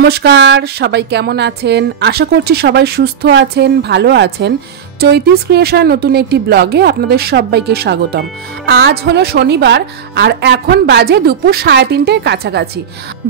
নমস্কার, সবাই কেমন আছেন? আশা করছি সবাই সুস্থ আছেন, ভালো আছেন। চৈতিস ক্রিয়েশন নতুন একটি ব্লগে আপনাদের সবাইকে স্বাগতম। আজ হলো শনিবার আর এখন বাজে দুপুর 3:30-এর কাছাকাছি।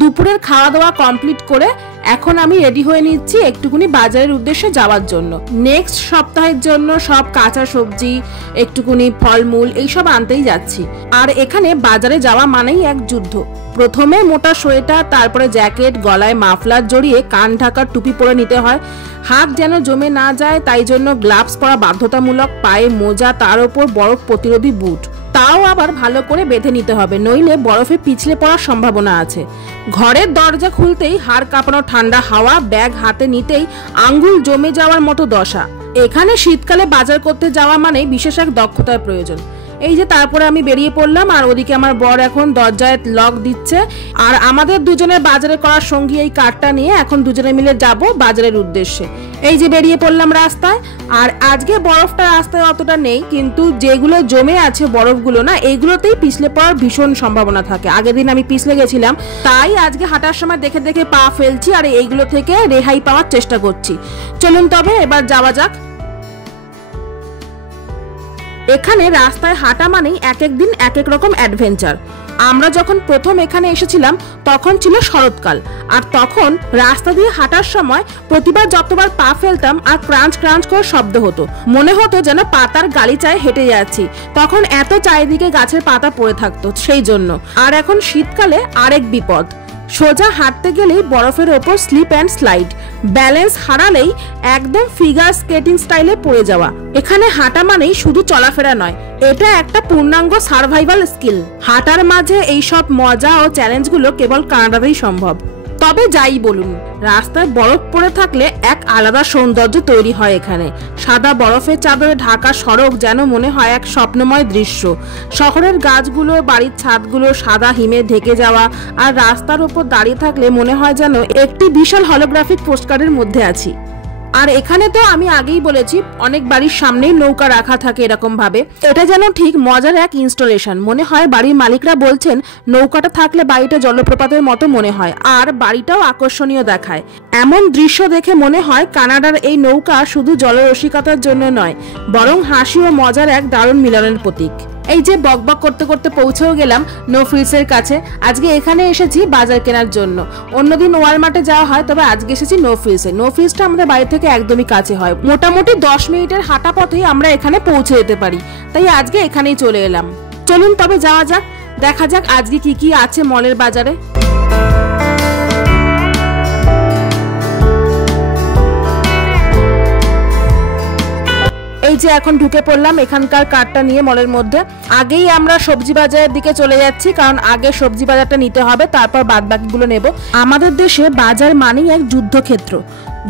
দুপুরের খাওয়া দাওয়া কমপ্লিট করে এখন আমি রেডি হয়ে নিচ্ছি একটুকুনি বাজারের উদ্দেশ্যে যাওয়ার জন্য। নেক্সট সপ্তাহের জন্য সব কাঁচা সবজি, একটুকুনি ফলমূল এইসব আনতেই যাচ্ছি। আর এখানে বাজারে যাওয়া মানেই এক যুদ্ধ। প্রথমে মোটা সোয়েটার, তারপরে জ্যাকেট, গলায় মাফলার জড়িয়ে কান ঢাকার টুপি পরে নিতে হয়। হাত যেন জমে না যায় তাই জন্য গ্লাভস পরা বাধ্যতামূলক, পায়ে মোজা, তার উপর বরফ প্রতিরোধী বুট, তাও আবার ভালো করে বেঁধে নিতে হবে, নইলে বরফে পিছলে পড়ার সম্ভাবনা আছে। ঘরের দরজা খুলতেই হাড় কাঁপানো ঠান্ডা হাওয়া, ব্যাগ হাতে নিতেই আঙ্গুল জমে যাওয়ার মতো দশা। এখানে শীতকালে বাজার করতে যাওয়া মানে বিশেষ এক দক্ষতার প্রয়োজন। এই যে তারপরে আমি বেরিয়ে পড়লাম আর ওদিকে আমার বর এখন দরজায় লক দিচ্ছে। আর আমাদের দুজনের বাজারে করার সঙ্গী এই কার্ডটা নিয়ে এখন দুজনে মিলে যাব বাজারের উদ্দেশ্যে। এই যে বেরিয়ে পড়লাম রাস্তায়। আর আজকে বরফটা রাস্তায় অতটা নেই, কিন্তু যেগুলো জমে আছে বরফগুলো না, এইগুলোতেই পিছলে পড়ার ভীষণ সম্ভাবনা থাকে। আগের দিন আমি পিছলে গেছিলাম, তাই আজকে হাঁটার সময় দেখে দেখে পা ফেলছি আর এইগুলো থেকে রেহাই পাওয়ার চেষ্টা করছি। চলুন তবে এবার যাওয়া যাক। এখানে রাস্তায় হাঁটা মানেই এক এক দিন এক এক রকম অ্যাডভেঞ্চার। আমরা যখন প্রথম এখানে এসেছিলাম তখন ছিল শরৎকাল, আর তখন রাস্তা দিয়ে হাঁটার সময় প্রতিবার যতবার পা ফেলতাম আর ক্রাঞ্চ ক্রাঞ্চ করে শব্দ হতো, মনে হতো যেন পাতার গালিচায় হেঁটে যাচ্ছি। তখন এত চারিদিকে গাছের পাতা পড়ে থাকতো সেই জন্য। আর এখন শীতকালে আরেক বিপদ, সোজা হাঁটতে গেলেই বরফের ওপর স্লিপ অ্যান্ড স্লাইড, ব্যালেন্স হারালেই একদম ফিগার স্কেটিং স্টাইলে পড়ে যাওয়া। এখানে হাঁটা মানেই শুধু চলাফেরা নয়, এটা একটা পূর্ণাঙ্গ সার্ভাইভাল স্কিল। হাঁটার মাঝে এইসব মজা ও চ্যালেঞ্জগুলো কেবল কানাডাতেই সম্ভব। তবে যাই বলুন, রাস্তায় বরফ পড়ে থাকলে এক আলাদা সৌন্দর্য তৈরি হয় এখানে। সাদা বরফের চাদরে ঢাকা সড়ক যেন মনে হয় এক স্বপ্নময় দৃশ্য। শহরের গাছগুলো, বাড়ির ছাদগুলো সাদা হিমে ঢেকে যাওয়া, আর রাস্তার উপর দাঁড়িয়ে থাকলে মনে হয় যেন একটি বিশাল হলোগ্রাফিক পোস্টকার্ডের মধ্যে আছি। আর এখানে তো আমি আগেই বলেছি, অনেক বাড়ির সামনেই নৌকা রাখা থাকে এরকম ভাবে। এটা যেন ঠিক মজার এক ইনস্টলেশন। মনে হয় বাড়ির মালিকরা বলছেন নৌকাটা থাকলে বাড়িটা জলপ্রপাতের মতো মনে হয়, আর বাড়িটাও আকর্ষণীয় দেখায়। এমন দৃশ্য দেখে মনে হয় কানাডার এই নৌকা শুধু জলরসিকতার জন্য নয়, বরং হাসি ও মজার এক দারুণ মিলনের প্রতীক। এই যে বকবক করতে করতে পৌঁছেও গেলাম নো ফ্রিজের কাছে। আজকে এখানে এসেছি বাজার কেনার জন্য। অন্যদিন ওয়ালমার্টে যাওয়া হয়, তবে আজকে এসেছি নো ফ্রিজে। নো ফ্রিজটা আমাদের বাড়ি থেকে একদমই কাছে হয়, মোটামুটি 10 মিনিটের হাঁটা পথেই আমরা এখানে পৌঁছে যেতে পারি। তাই আজকে এখানেই চলে এলাম। চলুন তবে যাওয়া যাক, দেখা যাক আজকে কি কি আছে মলের বাজারে। এই যে এখন ঢুকে পড়লাম এখানকার কার্ডটা নিয়ে মলের মধ্যে। আগেই আমরা সবজি বাজারের দিকে চলে যাচ্ছি, কারণ আগে সবজি বাজারটা নিতে হবে, তারপর বাদ বাকিগুলো নেব। আমাদের দেশে বাজার মানেই এক যুদ্ধক্ষেত্র।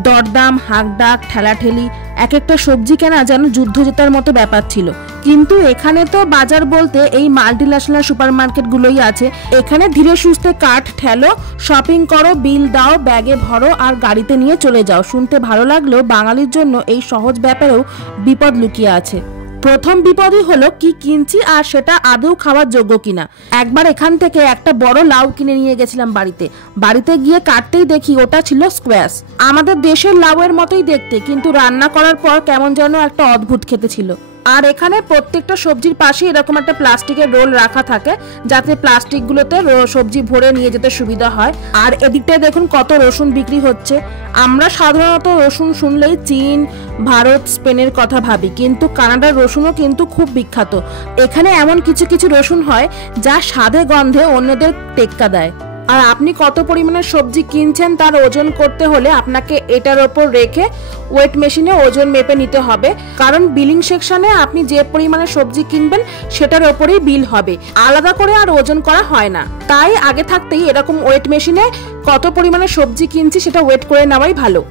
দরদাম, হাঁকডাক, ঠেলাঠেলি, এক একটা সবজি কেনা যেন যুদ্ধ জেতার মতো ব্যাপার ছিল। কিন্তু এখানে তো বাজার বলতে এই মাল্টিন্যাশনাল সুপারমার্কেট গুলোই আছে। এখানে ধীরে সুস্থে কাঠ ঠেলো, শপিং করো, বিল দাও, ব্যাগে ভরো আর গাড়িতে নিয়ে চলে যাও। শুনতে ভালো লাগলেও বাঙালির জন্য এই সহজ ব্যাপারেও বিপদ লুকিয়ে আছে। প্রথম বিপদই হলো কি কিনছি আর সেটা আদৌ খাওয়ার যোগ্য কিনা। একবার এখান থেকে একটা বড় লাউ কিনে নিয়ে গেছিলাম বাড়িতে গিয়ে কাটতেই দেখি ওটা ছিল স্কোয়াশ। আমাদের দেশের লাউয়ের মতোই দেখতে, কিন্তু রান্না করার পর কেমন যেন একটা অদ্ভুত খেতে ছিল। আর এখানে প্রত্যেকটা সবজির পাশে এরকম একটা প্লাস্টিকের রোল রাখা থাকে, যাতে প্লাস্টিকগুলোতে সবজি ভরে নিয়ে যেতে সুবিধা হয়। আর এদিকটায় দেখুন কত রসুন বিক্রি হচ্ছে। আমরা সাধারণত রসুন শুনলেই চীন, ভারত, স্পেনের কথা ভাবি, কিন্তু কানাডার রসুনও কিন্তু খুব বিখ্যাত। এখানে এমন কিছু কিছু রসুন হয় যা স্বাদে গন্ধে অন্যদের টেক্কা দেয়। আর আপনি কত পরিমাণে সবজি কিনছেন তার ওজন করতে হলে আপনাকে এটার ওপর রেখে ওয়েট মেশিনে ওজন মেপে নিতে হবে, কারণ বিলিং সেকশনে আপনি যে পরিমাণে সবজি কিনবেন সেটার ওপরেই বিল হবে, আলাদা করে আর ওজন করা হয় না। তাই আগে থাকতেই এরকম ওয়েট মেশিনে কত পরিমাণে সবজি কিনছি সেটা ওয়েট করে নেওয়াই ভালো।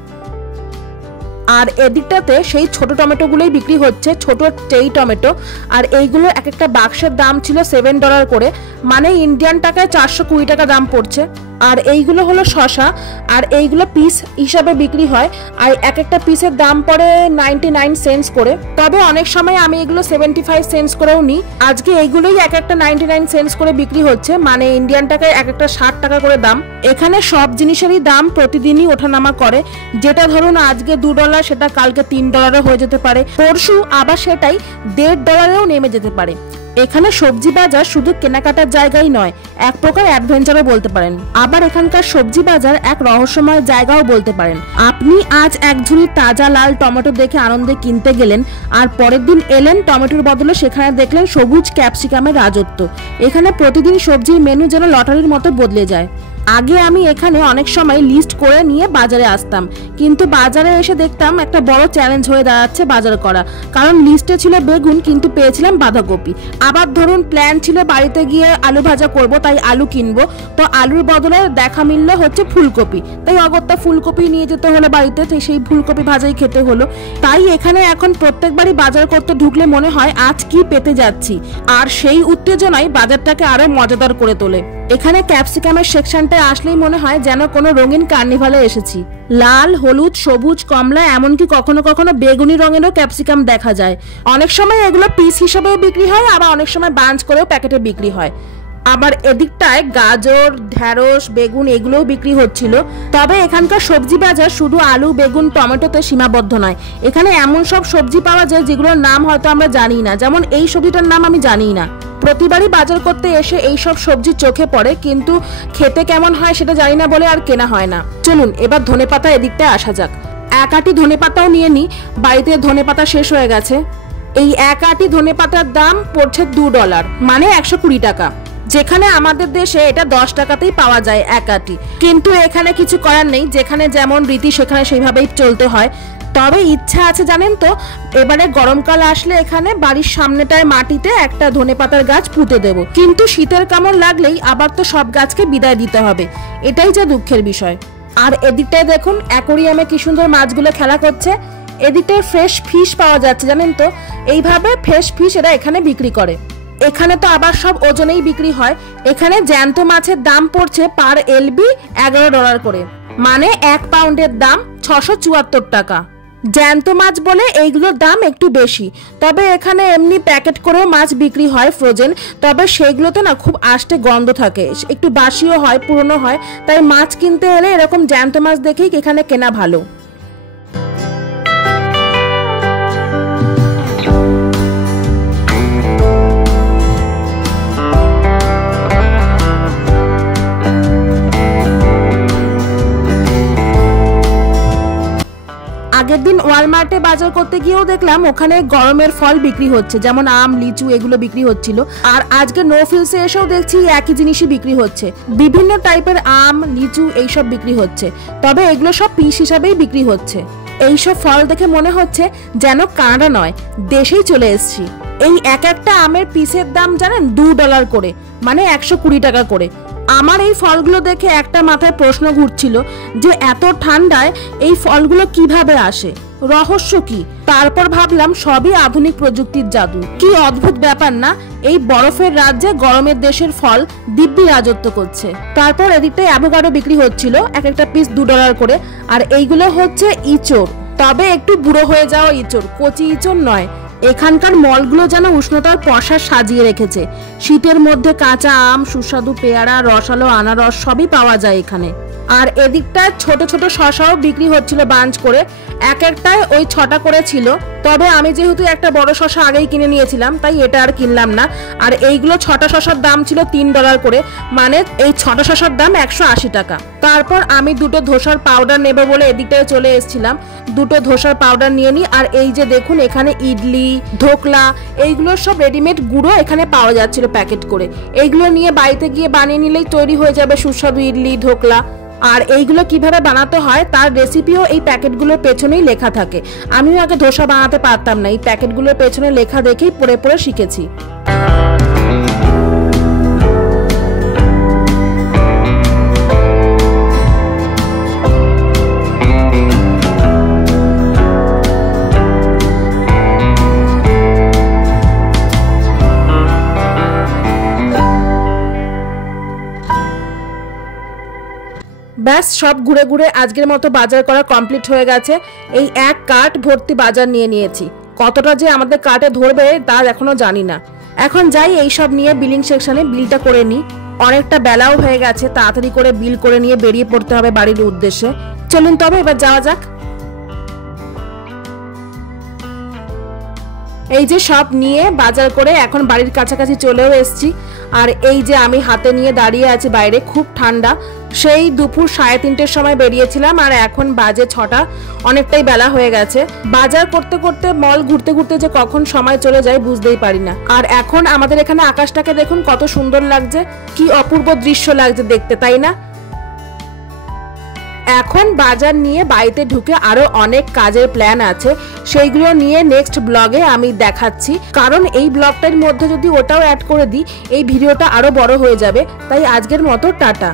আর এদিকটাতে সেই ছোট টমেটোগুলোই বিক্রি হচ্ছে, ছোট চেরি টমেটো। আর এইগুলো এক একটা বাক্সের দাম ছিল $7 করে, মানে ইন্ডিয়ান টাকায় 420 টাকা দাম পড়ছে। আর এইগুলো হলো শশা, আর এইগুলো পিস হিসাবে বিক্রি হয়, আর এক একটা পিসের দাম পড়ে 99 সেন্টস করে। তবে অনেক সময় আমি এগুলো 75 সেন্টস করেও নিই। আজকে এইগুলোই এক একটা 99 সেন্টস করে বিক্রি হচ্ছে, মানে ইন্ডিয়ান টাকায় এক একটা 60 টাকা করে দাম। এখানে সব জিনিসেরই দাম প্রতিদিনই ওঠানামা করে, যেটা ধরুন আজকে $2 সেটা কালকে $3 হয়ে যেতে পারে, পরশু আবার সেটাই $1.50 নেমে যেতে পারে। এখানে সবজি বাজার শুধু কেনাকাটার জায়গাই নয়, এক প্রকার অ্যাডভেঞ্চারও বলতে পারেন। আবার এখানকার সবজি বাজার এক রহস্যময় জায়গাও বলতে পারেন। আপনি আজ এক ঝুড়ি তাজা লাল টমেটো দেখে আনন্দে কিনতে গেলেন, আর পরের দিন এলেন টমেটোর বদলে সেখানে দেখলেন সবুজ ক্যাপসিকামের রাজত্ব। এখানে প্রতিদিন সবজির মেনু যেন লটারির মতো বদলে যায়। আগে আমি এখানে অনেক সময় লিস্ট করে নিয়ে বাজারে আসতাম, কিন্তু বাজারে এসে দেখতাম একটা বড় চ্যালেঞ্জ হয়ে দাঁড়াচ্ছে বাজার করা, কারণ লিস্টে ছিল বেগুন কিন্তু পেয়েছিলাম বাঁধাকপি। আবার ধরুন প্ল্যান ছিল বাড়িতে গিয়ে আলু ভাজা করব, তাই আলু কিনবো, তো আলুর বদলে দেখা মিলল হচ্ছে ফুলকপি, তাই অগত্যা ফুলকপি নিয়ে যেতে হলো বাড়িতে, তাই সেই ফুলকপি ভাজাই খেতে হলো। তাই এখানে এখন প্রত্যেকবারই বাজার করতে ঢুকলে মনে হয় আজ কি পেতে যাচ্ছি, আর সেই উত্তেজনাই বাজারটাকে আরো মজাদার করে তোলে। এখানে ক্যাপসিকামের সেকশনটা আসলেই মনে হয় যেন কোনো রঙিন কার্নিভালে এসেছি। লাল, হলুদ, সবুজ, কমলা, এমনকি কখনো কখনো বেগুনি রঙেরও ক্যাপসিকাম দেখা যায়। অনেক সময় এগুলো পিস হিসেবেও বিক্রি হয়, আবার অনেক সময় বাঞ্চ করেও প্যাকেটে বিক্রি হয়। আবার এদিকটায় গাজর, ঢেঁড়স, বেগুন এগুলোও বিক্রি হচ্ছিল। তবে এখানকার সবজি বাজার শুধু আলু, বেগুন, টমেটোতে সীমাবদ্ধ নয়। এখানে এমন সব সবজি পাওয়া যায় যেগুলোর নাম হয়তো আমরা জানি না, যেমন এই সবজিটার নাম আমি জানি না। প্রতিবারই বাজার করতে এসে এই সব সবজি চোখে পড়ে, কিন্তু খেতে কেমন হয় সেটা জানি না বলে আর কেনা হয় না। চলুন এবার ধনেপাতা এদিকটায় আসা যাক। এক আটি ধনেপাতাও নিয়ে নিই, বাড়িতে ধনেপাতা শেষ হয়ে গেছে। এই এক আটি ধনেপাতার দাম পড়ছে $2, মানে 120 টাকা। যেখানে আমাদের দেশে এটা 10 টাকাতেই পাওয়া যায় এক আটি, কিন্তু এখানে কিছু করার নেই, যেখানে যেমন রীতি সেখানে সেইভাবেই চলতে হয়। তবে ইচ্ছা আছে জানেন তো, এবারে গরমকাল আসলে এখানে বাড়ির সামনেটায় মাটিতে একটা ধনেপাতার গাছ পুঁতে দেব, কিন্তু শীতের কামড় লাগলেই আবার তো সব গাছকে বিদায় দিতে হবে, এটাই যা দুঃখের বিষয়। আর এদিকটায় দেখুন অ্যাকোরিয়ামে কি সুন্দর মাছগুলো খেলা করছে। এদিকটায় ফ্রেশ ফিশ পাওয়া যাচ্ছে জানেন তো, এইভাবে ফ্রেশ ফিশ এরা এখানে বিক্রি করে। এখানে তো আবার সব ওজনেই বিক্রি হয়। এখানে জ্যান্ত মাছের দাম পড়ছে পার এলবি $11 করে, মানে 1 পাউন্ডের দাম 674 টাকা। জ্যান্ত মাছ বলে এইগুলোর দাম একটু বেশি। তবে এখানে এমনি প্যাকেট করেও মাছ বিক্রি হয় ফ্রোজেন, তবে সেইগুলোতে না খুব আষ্টে গন্ধ থাকে, একটু বাসিও হয়, পুরনো হয়। তাই মাছ কিনতে হলে এরকম জ্যান্ত মাছ দেখেই এখানে কেনা ভালো। আগের দিন ওয়ালমার্টে বাজার করতে গিয়েও দেখলাম ওখানে গরমের ফল বিক্রি হচ্ছে, যেমন আম, লিচু এগুলো বিক্রি হচ্ছিল। আর আজকে নো ফিলসে এসেও দেখছি একই জিনিসই বিক্রি হচ্ছে, বিভিন্ন টাইপের আম, লিচু এইসব বিক্রি হচ্ছে। তবে এগুলো সব পিস হিসাবেই বিক্রি হচ্ছে। এইসব ফল দেখে মনে হচ্ছে যেন কানাডা নয়, দেশেই চলে এসেছি। এই এক একটা আমের পিসের দাম জানেন $2 করে, মানে 120 টাকা করে। আমার এই ফলগুলো দেখে একটা মাথায় প্রশ্ন ঘুরছিল যে এত ঠান্ডায় এই ফলগুলো কিভাবে আসে, রহস্য কি? তারপর ভাবলাম সবই আধুনিক প্রযুক্তির জাদু। কি অদ্ভুত ব্যাপার না, এই বরফের রাজ্যে গরমের দেশের ফল দিব্যি রাজত্ব করছে। তারপর এদিকটায় অ্যাভোকাডো বিক্রি হচ্ছিল, এক একটা পিস $2 করে। আর এইগুলো হচ্ছে ইঁচড়, তবে একটু বুড়ো হয়ে যাওয়া ইঁচড়, কচি ইঁচড় নয়। এখানকার মলগুলো যেন উষ্ণতার পশা সাজিয়ে রেখেছে। শীতের মধ্যে কাঁচা আম, সুস্বাদু পেয়ারা, রসালো আনারস সবই পাওয়া যায় এখানে। আর এদিকটায় ছোট ছোট শসাও বিক্রি হচ্ছিল বাঞ্চ করে, এক একটায় ওই 6টা করে ছিল। তবে আমি যেহেতু একটা বড় শসা আগেই কিনে নিয়েছিলাম, তাই এটা আর কিনলাম না। আর এইগুলো 6টা শসার দাম ছিল $3 করে, মানে এই 6টা শসার দাম 180 টাকা। তারপর আমি দুটো ধোসার পাউডার নেব বলে এদিকটায় চলে এসেছিলাম, দুটো ধোসার পাউডার নিয়ে নিই। আর এই যে দেখুন এখানে ইডলি, ধোকলা এইগুলো সব রেডিমেড গুঁড়ো এখানে পাওয়া যাচ্ছিল প্যাকেট করে। এইগুলো নিয়ে বাড়িতে গিয়ে বানিয়ে নিলেই তৈরি হয়ে যাবে সুস্বাদু ইডলি, ধোকলা। আর এইগুলো কিভাবে বানাতে হয় তার রেসিপিও এই প্যাকেটগুলোর পেছনেই লেখা থাকে। আমিও আগে ধোসা বানাতে পারতাম না, এই প্যাকেটগুলোর পেছনে লেখা দেখেই পড়ে পড়ে শিখেছি। ব্যাস সব ঘুরে ঘুরে আজকের মতো বাজার করা কমপ্লিট হয়ে গেছে। এই এক কার্ট ভর্তি বাজার নিয়ে নিয়েছি। কতটা যে আমাদের কার্টে ধরবে তা এখনো জানি না। এখন যাই এই সব নিয়ে বিলিং সেকশনে বিলটা করে নিই। অনেকটা বেলাও হয়ে গেছে, তাড়াতাড়ি করে বিল করে নিয়ে বেরিয়ে পড়তে হবে বাড়ির উদ্দেশ্যে। চলুন তবে এবার যাওয়া যাক। এই যে সব নিয়ে বাজার করে এখন বাড়ির কাছাকাছি চলেও এসেছি। আর এই যে আমি হাতে নিয়ে দাঁড়িয়ে আছি বাইরে, খুব ঠান্ডা। সেই দুপুর 3:30টার সময় বেরিয়েছিলাম আর এখন বাজে 6টা, অনেকটাই বেলা হয়ে গেছে। বাজার করতে করতে মল ঘুরতে ঘুরতে যে কখন সময় চলে যায় বুঝতেই পারি না। আর এখন আমাদের এখানে আকাশটাকে দেখুন কত সুন্দর লাগছে, কি অপূর্ব দৃশ্য লাগছে দেখতে, তাই না? এখন বাজার নিয়ে বাড়িতে ঢুকে আরো অনেক কাজের প্ল্যান আছে, সেইগুলো নিয়ে নেক্সট ব্লগে আমি দেখাচ্ছি। কারণ এই ব্লগটার মধ্যে যদি ওটাও অ্যাড করে দিই এই ভিডিওটা আরো বড় হয়ে যাবে। তাই আজকের মতো টাটা।